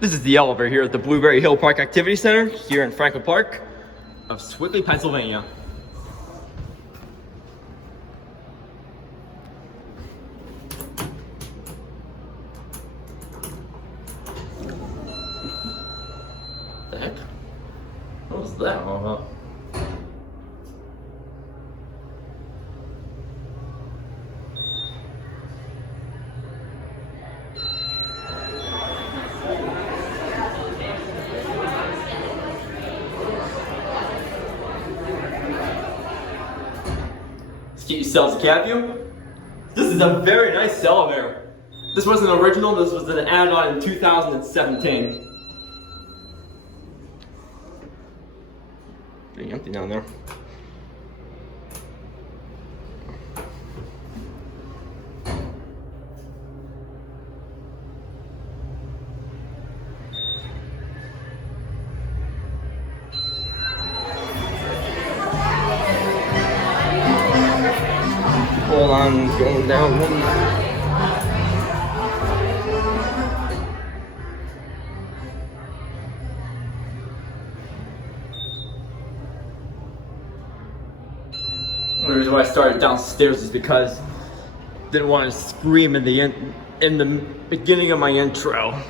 This is the elevator here at the Blueberry Hill Park Activity Center here in Franklin Park of Sewickley, Pennsylvania. What the heck? What was that all about? Get yourselves a cab view. This is a very nice elevator. This wasn't original, this was an add-on in 2017. Pretty empty down there. Hold on, going down one. The reason why I started downstairs is because I didn't want to scream in the beginning of my intro.